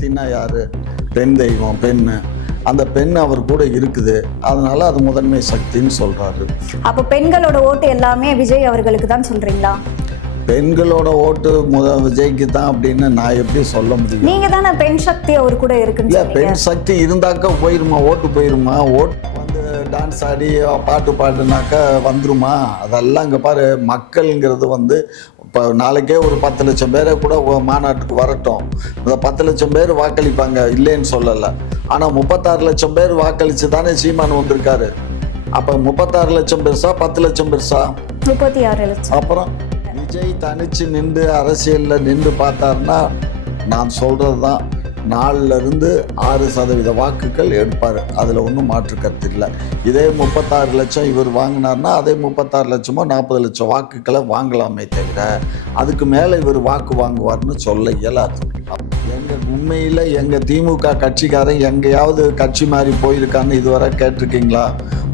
சக்தின்னா யாரு? பெண் தெய்வம், பெண்ணு. அந்த பெண் அவர் கூட இருக்குது, அதனால அது முதன்மை சக்தின்னு சொல்றாரு. அப்போ பெண்களோட ஓட்டு எல்லாமே விஜய் அவர்களுக்கு தான் சொல்றீங்களா? பெண்களோட ஓட்டு விஜய்க்கு தான் அப்படின்னு நான் எப்படி சொல்ல முடியும்? நீங்க தானே பெண் சக்தி அவர் கூட இருக்குன்னு இல்லை, சொன்னீங்க. பெண் சக்தி இருந்தாக்கா போயிருமா? ஓட்டு போயிருமா? ஓட்டு வந்து டான்ஸ் ஆடி பாட்டு பாடுனாக்கா வந்துருமா? அதெல்லாம் இங்கே பாரு, மக்கள்ங்கிறது வந்து இப்போ நாளைக்கே ஒரு 10 லட்சம் பேரை கூட மாநாட்டுக்கு வரட்டும், அந்த 10 லட்சம் பேர் வாக்களிப்பாங்க, இல்லைன்னு சொல்லலை. ஆனால் 36 லட்சம் பேர் வாக்களித்து தானே சீமான் வந்திருக்காரு. அப்போ 36 லட்சம் பெருசா 10 லட்சம் பெருசா? 36 லட்சம். அப்புறம் விஜய் தனிச்சு நின்று அரசியலில் நின்று பார்த்தாருன்னா நான் சொல்கிறது தான், 4-6% வாக்குகள் எடுப்பார். அதில் ஒன்றும் மாற்று கருத்து இல்லை. இதே 36 லட்சம் இவர் வாங்கினார்னா அதே 36 லட்சமோ 40 லட்சம் வாக்குகளை வாங்கலாமே தவிர அதுக்கு மேலே இவர் வாக்கு வாங்குவார்னு சொல்ல இயலாது. எங்கள் உண்மையில் எங்கள் திமுக கட்சிக்காரன் எங்கேயாவது கட்சி மாறி போயிருக்கான்னு இதுவரை கேட்டிருக்கீங்களா?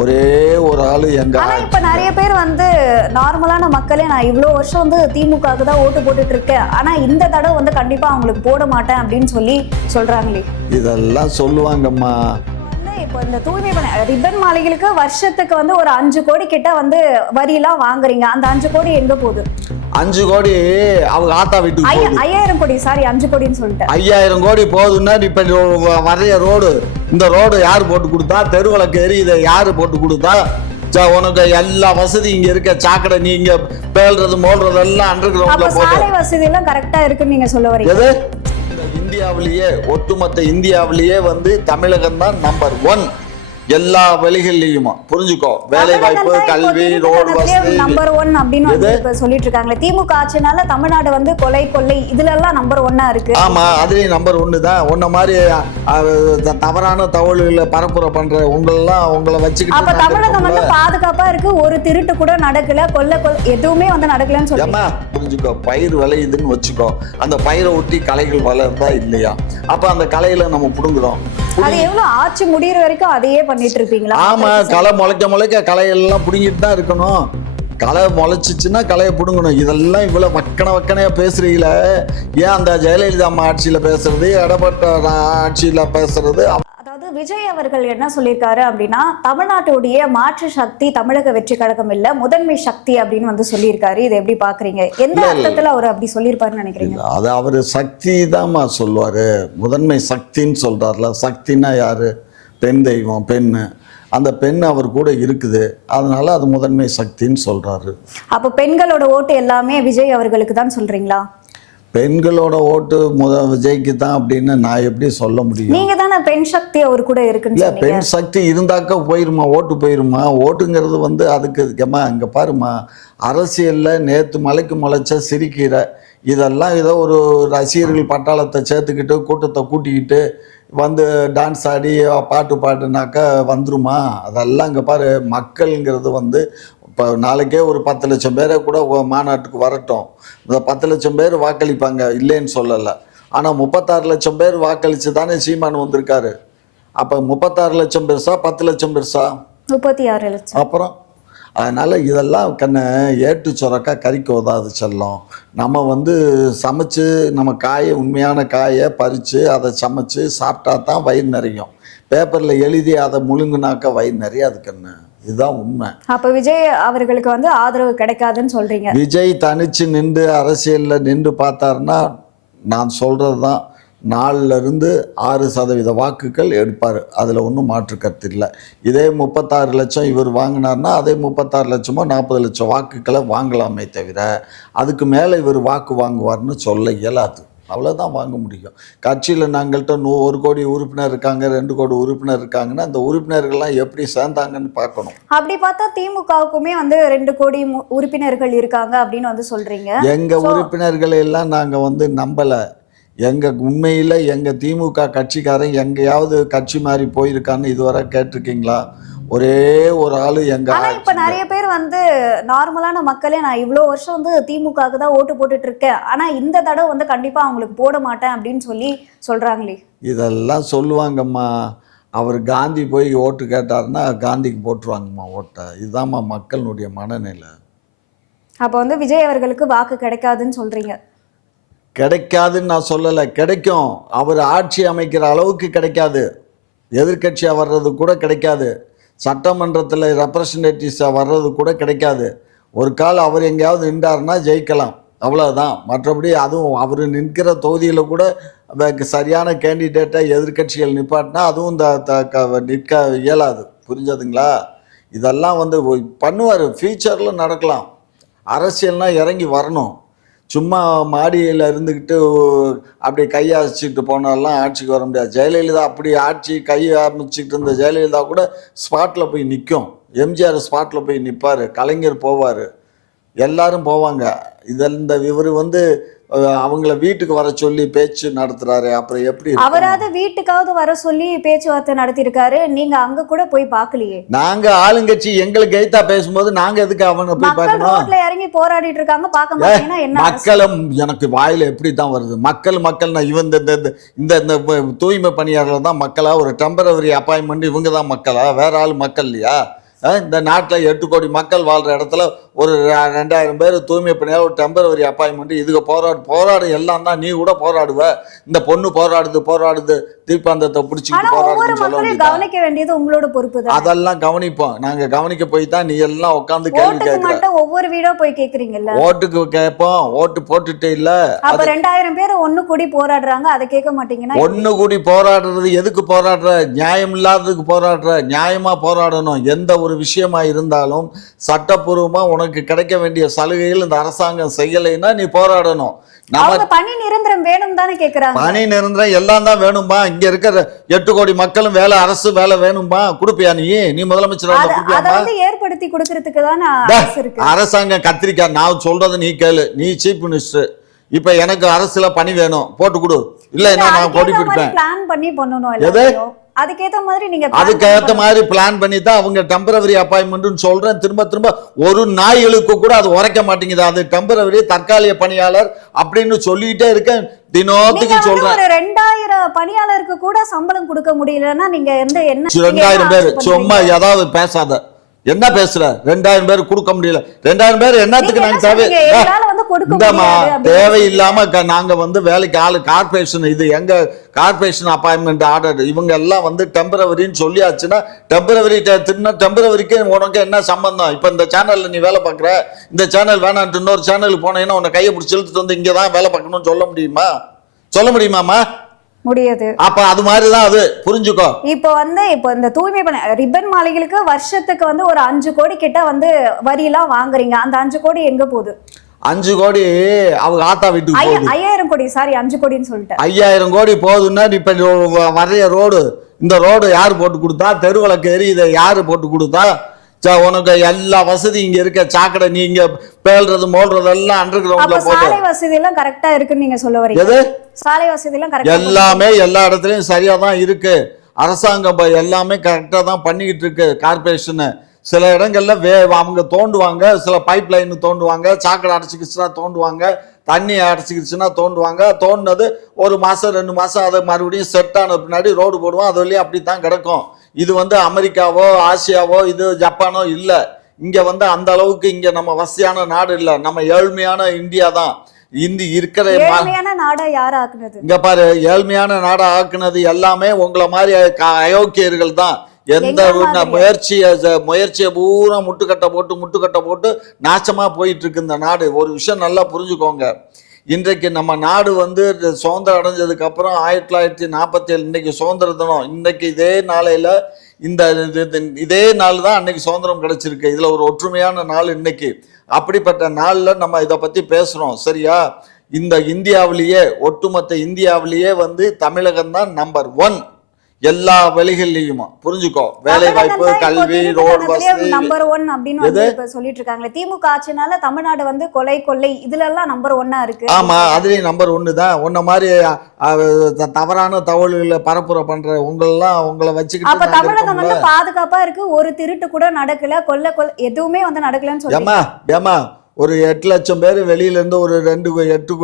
ஒரே ஒரு ஆள் ஆனால் இப்போ நிறைய பேர் வந்து நார்மலான மக்களே நான் இவ்வளோ வருஷம் வந்து திமுகவுக்கு தான் ஓட்டு போட்டுட்டு இருக்கேன், ஆனால் இந்த தடவை வந்து கண்டிப்பாக அவங்களுக்கு போட மாட்டேன் அப்படின்னு சொல்லி சொல்கிறாங்களே. இதெல்லாம் சொல்லுவாங்கம்மா. இப்போ இந்த தூய்மை பண்ண ரிப்பன் மாளிகைகளுக்கு வருஷத்துக்கு வந்து ஒரு 5 கோடி கிட்ட வந்து வரியெல்லாம் வாங்குறீங்க. அந்த 5 கோடி எங்க போகுது? 5 கோடி அவங்க ஆத்தா வீட்டுக்கு போகுது. 5000 கோடி, சாரி 5 கோடின்னு சொல்லிட்டேன். 5000 கோடி போகுதுன்னா இப்போ வரைய ரோடு, இந்த ரோடு யார் போட்டு கொடுத்தா? தெருவிளக்கு எரியுதை யார் போட்டு கொடுத்தா? உனக்கு எல்லா வசதி இங்க இருக்க, சாக்கடை நீங்க பேல்றது மோல்றதெல்லாம் அண்டர் கிரவுண்ட்ல போட்டு சாலை வசதி எல்லாம் கரெக்டா இருக்குன்னு நீங்க சொல்ல வரீங்க. இந்தியாவிலேயே ஒட்டுமொத்த இந்தியாவிலேயே வந்து தமிழகம் தான் நம்பர் 1 எல்லா வழிகள்லயுமா, புரிஞ்சுக்கோ. வேலை வாய்ப்பு, கல்வி, ரோடு வசதி நம்பர் 1 அப்படின்னு சொல்லிட்டு இருக்காங்க. திமுக ஆட்சினால தமிழ்நாடு வந்து கொலை கொள்ளை இதுல எல்லாம் நம்பர் 1 இருக்கு. ஆமா, அதுலயும் நம்பர் 1 தான். உன்ன மாதிரி தவறான தகவல்களை பரப்புரை பண்ற உங்களை வச்சுக்கிட்டு அப்ப தமிழகம் வந்து பாதுகாப்பா இருக்கு, ஒரு திருட்டு கூட நடக்கல, கொல்ல எதுவுமே வந்து நடக்கலன்னு சொல்லி புரிஞ்சுக்கோ. பயிர் விளையுதுன்னு வச்சுக்கோ, அந்த பயிரை ஒட்டி களைகள் வளர்றதா இல்லையா? அப்ப அந்த களையில நம்ம புடுங்குறோம். அது எவ்வளவு ஆட்சி முடிகிற வரைக்கும் அதையே பண்ணிட்டு இருப்பீங்களா? ஆமா, களை முளைக்க களையெல்லாம் புடுங்கிட்டு தான் இருக்கணும். களை முளைச்சிச்சுன்னா களையை பிடுங்கணும். இதெல்லாம் இவ்வளோ வக்கனையா பேசுறீங்களே, ஏன் அந்த ஜெயலலிதா அம்மா ஆட்சியில் பேசுறது, எடப்பாடி ஆட்சியில் பேசுறது? அதாவது விஜய் அவர்கள் என்ன சொல்லியிருக்காரு அப்படின்னா, தமிழ்நாட்டுடைய மாற்று சக்தி தமிழக வெற்றி கழகம் இல்ல, முதன்மை சக்தி அப்படின்னு வந்து சொல்லியிருக்காரு. இதை எப்படி பாக்குறீங்க? எந்த அர்த்தத்துல அவர் அப்படி சொல்லியிருப்பாருன்னு நினைக்கிறீங்க? அது அவர் சக்தி தான்மா சொல்லுவாரு, முதன்மை சக்தின்னு சொல்றாருல. சக்தின்னா யாரு? பெண் தெய்வம், பெண்ணு. அந்த பெண் அவர் கூட இருக்குது, அதனால அது முதன்மை சக்தின்னு சொல்றாரு. அப்போ பெண்களோட ஓட்டு எல்லாமே விஜய் அவர்களுக்கு தான் சொல்றீங்களா? பெண்களோட ஓட்டு விஜய்க்கு தான் அப்படின்னு நான் எப்படி சொல்ல முடியும்? நீங்க தானே பெண் சக்தி அவர் கூட இருக்குன்னு இல்லை, பெண் சக்தி இருந்தாக்கா போயிருமா? ஓட்டு போயிருமா? ஓட்டுங்கிறது வந்து அதுக்கு இங்கே பாருமா, அரசியலில் நேற்று மலைக்கு முளைச்ச சிரிக்கீரை இதெல்லாம் ஏதோ ஒரு ரசிகர்கள் பட்டாளத்தை சேர்த்துக்கிட்டு கூட்டத்தை கூட்டிக்கிட்டு வந்து டான்ஸ் ஆடி பாட்டு பாடுனாக்கா வந்துருமா? அதெல்லாம் இங்கே பாரு, மக்கள்ங்கிறது வந்து இப்போ நாளைக்கே ஒரு 10 லட்சம் பேரை கூட மாநாட்டுக்கு வரட்டும், இந்த 10 லட்சம் பேர் வாக்களிப்பாங்க, இல்லைன்னு சொல்லலை. ஆனால் 36 லட்சம் பேர் வாக்களித்து தானே சீமான் வந்திருக்காரு. அப்போ 36 லட்சம் பெருசா 10 லட்சம் பெருசா? 36 லட்சம். அப்புறம் அதனால் இதெல்லாம் ஏட்டு சுரக்கா கறிக்கு உதாது செல்லும். நம்ம வந்து சமைச்சு நம்ம காயை, உண்மையான காயை பறித்து அதை சமைச்சு சாப்பிட்டா தான் வயிறு நிறையும். பேப்பரில் எழுதி அதை முழுங்குனாக்கா வயிறு நிறையாதுக்கண்ணு. இதுதான் உண்மை. அப்ப விஜய் அவர்களுக்கு வந்து ஆதரவு கிடைக்காதுன்னு சொல்றீங்க? விஜய் தனிச்சு நின்று அரசியலில் நின்று பார்த்தாருன்னா நான் சொல்கிறது தான், 4-6% வாக்குகள் எடுப்பார். அதில் ஒன்றும் மாற்று கருத்து இல்லை. இதே 36 லட்சம் இவர் வாங்கினார்னா அதே 36 லட்சமோ 40 லட்சம் வாக்குகளை வாங்கலாமே தவிர அதுக்கு மேலே இவர் வாக்கு வாங்குவார்னு சொல்ல இயலாது. அவ்வளோதான் வாங்க முடியும். கட்சியில் நாங்கள்கிட்ட 1 கோடி உறுப்பினர் இருக்காங்க, 2 கோடி உறுப்பினர் இருக்காங்கன்னா அந்த உறுப்பினர்கள்லாம் எப்படி சேர்ந்தாங்கன்னு பார்க்கணும். அப்படி பார்த்தா திமுகவுக்குமே வந்து 2 கோடி உறுப்பினர்கள் இருக்காங்க அப்படின்னு வந்து சொல்றீங்க. எங்கள் உறுப்பினர்களை எல்லாம் நாங்கள் வந்து நம்பலை. எங்கள் உண்மையில் எங்கள் திமுக கட்சிக்காரன் எங்கேயாவது கட்சி மாறி போயிருக்கான்னு இதுவரை கேட்டிருக்கீங்களா? ஒரே ஒரு ஆள் இப்ப நிறைய பேர் வந்து நார்மலான மக்களே நான் இவ்வளோ வருஷம் வந்து திமுகவுக்கு தான் ஓட்டு போட்டுட்டு இருக்கேன், ஆனா இந்த தடவை வந்து கண்டிப்பா அவங்களுக்கு போட மாட்டேன் அப்படின்னு சொல்லி சொல்றாங்களே. இதெல்லாம் சொல்லுவாங்கம்மா. அவர் காந்தி போய் ஓட்டு கேட்டாருன்னா காந்திக்கு போட்டுருவாங்கம்மா ஓட்டை. இதுதான்மா மக்களுடைய மனநிலை. அப்போ வந்து விஜய் அவர்களுக்கு வாக்கு கிடைக்காதுன்னு சொல்றீங்க? கிடைக்காதுன்னு நான் சொல்லலை, கிடைக்கும். அவர் ஆட்சி அமைக்கிற அளவுக்கு கிடைக்காது, எதிர்க்கட்சியாக வர்றது கூட கிடைக்காது, சட்டமன்றத்தில் ரெப்ரசன்டேட்டிவ்ஸாக வர்றது கூட கிடைக்காது. ஒரு கால் அவர் எங்கேயாவது நின்றாருன்னா ஜெயிக்கலாம், அவ்வளோதான். மற்றபடி அதுவும் அவர் நிற்கிற தொகுதியில் கூட சரியான கேண்டிடேட்டை எதிர்க்கட்சிகள் நிப்பாட்டினா அதுவும் நிற்க இயலாது. புரிஞ்சதுங்களா? இதெல்லாம் வந்து பண்ணுவார், ஃபியூச்சரில் நடக்கலாம். அரசியல்னால் இறங்கி வரணும். சும்மா மாடியில் இருந்துக்கிட்டு அப்படி கையை அசைச்சிக்கிட்டு போனாலாம் ஆட்சிக்கு வர முடியாது. ஜெயலலிதா அப்படி ஆட்சி கையை அமைச்சிக்கிட்டு இருந்த ஜெயலலிதா கூட ஸ்பாட்டில் போய் நிற்கும். எம்ஜிஆர் ஸ்பாட்டில் போய் நிற்பார், கலைஞர் போவார், எல்லாரும் போவாங்க. இவர் வந்து அவங்கள வீட்டுக்கு வர சொல்லி பேச்சு நடத்துறாரு, அப்புறம் எப்படி? அவராவது வீட்டுக்காவது வர சொல்லி பேச்சுவார்த்தை நடத்திருக்காரு, நீங்க அங்க கூட போய் பார்க்கலையே. நாங்க ஆளுங்கட்சி எங்களுக்கு எய்த்தா பேசும்போது நாங்க எதுக்கு அவனை போய் பார்க்கணும்? ரோட்ல இறங்கி போராடிட்டு இருக்காங்க, பார்க்க மாட்டீங்கன்னா என்ன? மக்களும் எனக்கு வாயில எப்படி தான் வருது, மக்கள்னா இவன் இந்த தூய்மை பணியாளர்கள் தான் மக்களா? ஒரு டெம்பரவரி அப்பாயின்மெண்ட் இவங்க தான் மக்களா? வேற ஆள் மக்கள் இல்லையா? இந்த நாட்டில் 8 கோடி மக்கள் வாழ்கிற இடத்துல ஒரு 2000 பேர் தூய்மை பணியாளர், ஒரு டெம்பரவரி அப்பாயின்மெண்ட், இதுக்கு போராடு எல்லாம் தான். நீ கூட போராடுவ, இந்த பொண்ணு போராடுது தீர்ப்பாந்தத்தை பிடிச்சிக்கிட்டு போராடுன்னு சொல்ல கவனிக்க வேண்டியது உங்களோட பொறுப்பு தான். அதெல்லாம் கவனிப்போம், நாங்க கவனிக்க போய் தான் நீ எல்லாம் உட்காந்து கேள்வி கேட்க. ஒவ்வொரு வீடோ போய் கேக்குறீங்கல்ல? ஓட்டுக்கு கேட்போம், ஓட்டு போட்டுட்டு இல்ல. அப்ப 2000 பேர் ஒண்ணு கூடி போராடுறாங்க, அதை கேட்க மாட்டீங்கன்னா? ஒண்ணு கூடி போராடுறது எதுக்கு போராடுற? நியாயம் இல்லாததுக்கு போராடுற. நியாயமா போராடணும். எந்த ஒரு விஷயமா இருந்தாலும் சட்டப்பூர்வமா உனக்கு கிடைக்க வேண்டிய சலுகைகள் இந்த அரசாங்கம் செய்யலைன்னா நீ போராடணும். பணி நிரந்தரம் வேணும் தானே கேக்குறாங்க. பணி நிரந்தரம் எல்லாம் தான் வேணும்பா. இங்க இருக்கிற 8 கோடி மக்களும் வேலை, அரசு வேலை வேணும்பா. கொடுப்பியா? நீ முதலமைச்சர் ஏற்படுத்தி கொடுக்கறதுக்கு தானே அரசாங்கம் கத்திரிக்காய். நான் சொல்றது நீ கேளு, நீ சீஃப் மினிஸ்டர். இப்ப எனக்கு அரசுல பணி வேணும், போட்டு கொடு. இல்ல நான் கொடி பிடிப்பேன். பிளான் பண்ணி பண்ணணும். எது? அதுக்கேத்த மாதிரி நீங்க அதுக்கேத்த மாதிரி பிளான் பண்ணி தான் அவங்க டெம்பரவரி அப்பாயின்மெண்ட் சொல்றேன். திரும்ப ஒரு நாய்களுக்கு கூட அது உரைக்க மாட்டேங்குது. அது டெம்பரவரி தற்காலிக பணியாளர் அப்படின்னு சொல்லிட்டே இருக்கேன், தினத்துக்கு சொல்றேன். 2000 பணியாளருக்கு கூட சம்பளம் கொடுக்க முடியலன்னா நீங்க என்ன 2000 பேர் சும்மா ஏதாவது பேசாத. என்ன பேசுற? 2000 பேர் கொடுக்க முடியல. 2000 பேர் என்னத்துக்கு நாங்க தேவையில்லாம நாங்க வந்து வேலைக்கு ஆளு கார்பரேஷன், இது எங்க கார்பரேஷன் அப்பாயின்மெண்ட் ஆர்டர். இவங்க எல்லாம் வந்து டெம்பரவரின்னு சொல்லியாச்சுன்னா டெம்பரவரிக்கு உனக்கு என்ன சம்பந்தம்? இப்ப இந்த சேனல்ல நீ வேலை பார்க்குற, இந்த சேனல் வேணான்ட்டு இன்னொரு சேனலுக்கு போனீங்கன்னா உன்னை கையை பிடிச்சி இழுத்துட்டு வந்து இங்கதான் வேலை பார்க்கணும்னு சொல்ல முடியுமா? சொல்ல முடியுமாமா? முடியாது. அப்ப அது மாதிரிதான் அது, புரிஞ்சுக்கோ. இப்போ இந்த தூய்மை பண்ண ரிப்பன் மாளிகைகளுக்கு வருஷத்துக்கு வந்து ஒரு 5 கோடி கிட்ட வந்து வரி எல்லாம் வாங்குறீங்க. அந்த 5 கோடி எங்க போகுது? 5 கோடி அவங்க ஆத்தா வீட்டுக்கு போகுது. 5000 கோடி, சாரி 5 கோடின்னு சொல்லிட்டேன். 5000 கோடி போகுதுன்னா இப்ப வரைய ரோடு, இந்த ரோடு யாரு போட்டு கொடுத்தா? தெருவிளக்கு எரி இதை யாரு போட்டு கொடுத்தா? உனக்கு எல்லா வசதி இங்க இருக்க, சாக்கடை நீ இங்க பேல்றது மோல்றது எல்லாம் அண்டர் கிரவுண்ட்ல போட்டு. சாலை வசதி எல்லாம் கரெக்டா இருக்குன்னு நீங்க சொல்ல வரீங்க? எது? சாலை வசதி எல்லாம் கரெக்டா எல்லாமே எல்லா இடத்துலயும் சரியா தான் இருக்கு. அரசாங்கம் எல்லாமே கரெக்டா தான் பண்ணிக்கிட்டு இருக்கு. கார்பரேஷன் சில இடங்கள்ல அவங்க தோண்டுவாங்க, சில பைப் லைன் தோண்டுவாங்க, சாக்கடை அடைச்சிக்கிச்சுன்னா தோண்டுவாங்க, தண்ணி அடைச்சிக்கிச்சுன்னா தோண்டுவாங்க. தோண்டினது 1 மாசம் 2 மாசம் அதை மறுபடியும் செட் ஆன பின்னாடி ரோடு போடுவோம். அது வழியா அப்படித்தான் கிடக்கும். இது வந்து அமெரிக்காவோ ஆசியாவோ இது ஜப்பானோ இல்லை. இங்க வந்து அந்த அளவுக்கு இங்க நம்ம வசதியான நாடு இல்லை, நம்ம ஏழ்மையான இந்தியா தான். இருக்கிற நாடா யார் ஆக்குனது? இங்க பாரு, ஏழ்மையான நாடா ஆக்குனது எல்லாமே உங்களை மாதிரி அயோக்கியர்கள் தான். எந்த முயற்சியை பூரா முட்டுக்கட்டை போட்டு நாசமா போயிட்டு இருக்கு இந்த நாடு. ஒரு விஷயம் நல்லா புரிஞ்சுக்கோங்க. இன்றைக்கு நம்ம நாடு வந்து சுதந்திரம் அடைஞ்சதுக்கு அப்புறம் 1947 இன்னைக்கு சுதந்திர தினம். இன்னைக்கு இதே நாளையில இதே நாள் தான் அன்னைக்கு சுதந்திரம் கிடைச்சிருக்கு. இதுல ஒரு ஒற்றுமையான நாள் இன்னைக்கு. அப்படிப்பட்ட நாள்ல நம்ம இதை பத்தி பேசுறோம், சரியா? இந்த இந்தியாவிலேயே, ஒட்டுமொத்த இந்தியாவிலேயே வந்து தமிழகம் தான் நம்பர் 1 எல்லா வழிகள்லயுமா, புரிஞ்சுக்கோ. வேலை வாய்ப்பு, கல்வி, ரோடு வசதி நம்பர் 1 அப்படின்னு சொல்லிட்டு இருக்காங்க. திமுக ஆட்சினால தமிழ்நாடு வந்து கொள்ளை இதுல எல்லாம் நம்பர் 1 இருக்கு. ஆமா, அதுலயும் நம்பர் 1 தான். உன்ன மாதிரி தவறான தகவல்களை பரப்புரை பண்ற உங்களை வச்சுக்கிட்டு அப்ப தமிழகம் வந்து பாதுகாப்பா இருக்கு, ஒரு திருட்டு கூட நடக்கல, கொல்ல எதுவுமே வந்து நடக்கலன்னு சொல்லுங்க. ஏமா ஒரு 8 லட்சம் பேர் வெளியிலேருந்து ஒரு 8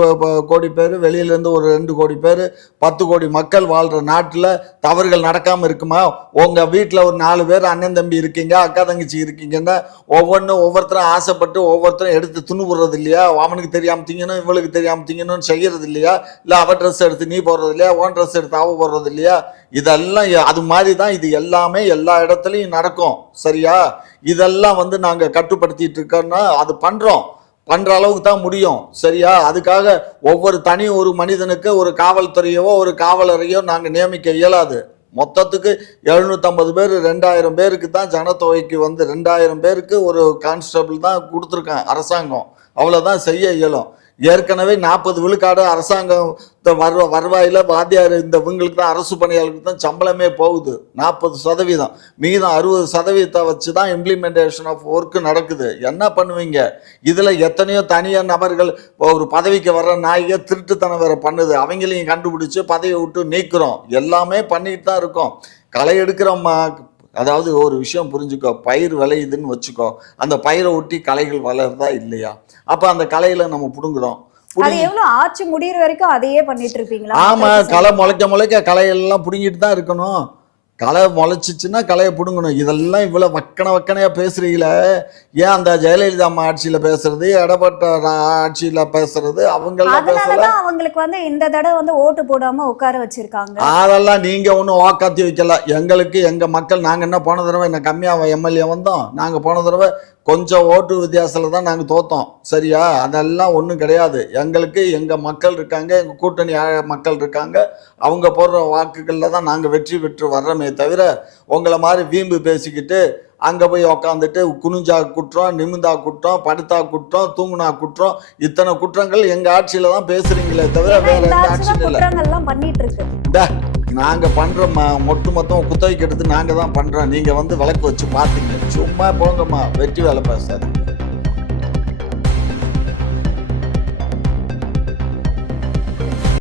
கோடி பேர், வெளியிலேருந்து ஒரு 2 கோடி பேர், 10 கோடி மக்கள் வாழ்கிற நாட்டில் தவறுகள் நடக்காமல் இருக்குமா? உங்கள் வீட்டில் ஒரு 4 பேர் அண்ணன் தம்பி இருக்கீங்க, அக்கா தங்கச்சி இருக்கீங்கன்னா ஒவ்வொருத்தரும் ஆசைப்பட்டு ஒவ்வொருத்தரும் எடுத்து துணுபுறது இல்லையா? அவனுக்கு தெரியாமல் திங்கணும், இவளுக்கு தெரியாமல் திங்கணும்னு செய்கிறது இல்லையா? இல்லை அவ ட்ரெஸ் எடுத்து நீ போடுறது இல்லையா? ஓன் ட்ரெஸ் எடுத்து அவ போடுறது இல்லையா? இதெல்லாம் அது மாதிரி தான் இது எல்லாமே எல்லா இடத்துலையும் நடக்கும். சரியா? இதெல்லாம் வந்து நாங்கள் கட்டுப்படுத்திட்டு இருக்கோம்னா அது பண்ற அளவுக்கு தான் முடியும். சரியா? அதுக்காக ஒவ்வொரு ஒரு மனிதனுக்கு ஒரு காவல்துறையோ ஒரு காவலரையோ நாங்கள் நியமிக்க இயலாது. மொத்தத்துக்கு 750 பேர், 2000 பேருக்கு தான் ஜனத்தொகைக்கு வந்து 2000 பேருக்கு ஒரு கான்ஸ்டபிள் தான் கொடுத்துருக்கான் அரசாங்கம். அவ்வளோதான் செய்ய இயலும். ஏற்கனவே 40 விழுக்காடு அரசாங்கம் வருவாயில் வாத்தியார் இந்த இவங்களுக்கு தான், அரசு பணியாளர்களுக்கு தான் சம்பளமே போகுது. 40%. மீதம் 60% வச்சு தான் இம்ப்ளிமெண்டேஷன் ஆஃப் ஒர்க்கு நடக்குது. என்ன பண்ணுவீங்க? இதில் எத்தனையோ தனியார் நபர்கள் ஒரு பதவிக்கு வர்ற நாய்க திருட்டுத்தனம் வேற பண்ணுது. அவங்களையும் கண்டுபிடிச்சு பதவியை விட்டு நீக்கிறோம். எல்லாமே பண்ணிட்டு தான் இருக்கோம். களை எடுக்கிறோம்மா. அதாவது ஒரு விஷயம் புரிஞ்சுக்கோ, பயிர் விளையுதுன்னு வச்சுக்கோ, அந்த பயிரை ஒட்டி களைகள் வளருதா இல்லையா? அப்போ அந்த களையில நம்ம பிடுங்குறோம். அது எவ்வளவு ஆட்சி முடிகிற வரைக்கும் அதையே பண்ணிட்டு இருப்பீங்களா? ஆமா, களை முளைக்க களையெல்லாம் பிடுங்கிட்டு தான் இருக்கணும். களை முளைச்சிச்சுன்னா களையை பிடுங்கணும். இதெல்லாம் இவ்வளோ வக்கனையா பேசுறீங்களே, ஏன் அந்த ஜெயலலிதா அம்மா ஆட்சியில் பேசுறது, எடப்பட்ட ஆட்சியில் பேசுறது, அவங்கெல்லாம் பேசல. அவங்களுக்கு வந்து இந்த தடவை வந்து ஓட்டு போடாம உட்கார வச்சிருக்காங்க. அதெல்லாம் நீங்க ஒன்றும் ஓக்காத்தி வைக்கல. எங்களுக்கு எங்க மக்கள், நாங்கள் என்ன போன தடவை என்ன கம்மியாக எம்எல்ஏ வந்தோம்? நாங்கள் போன தடவை கொஞ்சம் ஓட்டு வித்தியாசத்தில் தான் நாங்கள் தோத்தோம். சரியா? அதெல்லாம் ஒன்றும் கிடையாது. எங்களுக்கு எங்கள் மக்கள் இருக்காங்க, எங்கள் கூட்டணி மக்கள் இருக்காங்க. அவங்க போடுற வாக்குகளில் தான் நாங்கள் வெற்றி பெற்று வர்றோமே தவிர, உங்களை மாதிரி வீம்பு பேசிக்கிட்டு அங்கே போய் உக்காந்துட்டு குனிஞ்சா குற்றம், நிமிந்தா குற்றம், படுத்தா குற்றம், தூங்குனா குற்றம், இத்தனை குற்றங்கள் எங்கள் ஆட்சியில் தான் பேசுறீங்களே தவிர வேற எந்த ஆட்சியும் இல்லை. பண்ணிட்டு இருக்கு நாங்கள் பண்ணுறோம்மா. மொத்தம் குத்தகைக்கு எடுத்து நாங்கள் தான் பண்ணுறோம். நீங்கள் வந்து விளக்கு வச்சு பார்த்தீங்க. சும்மா போங்கம்மா, வெற்றி வேலை பேசாது.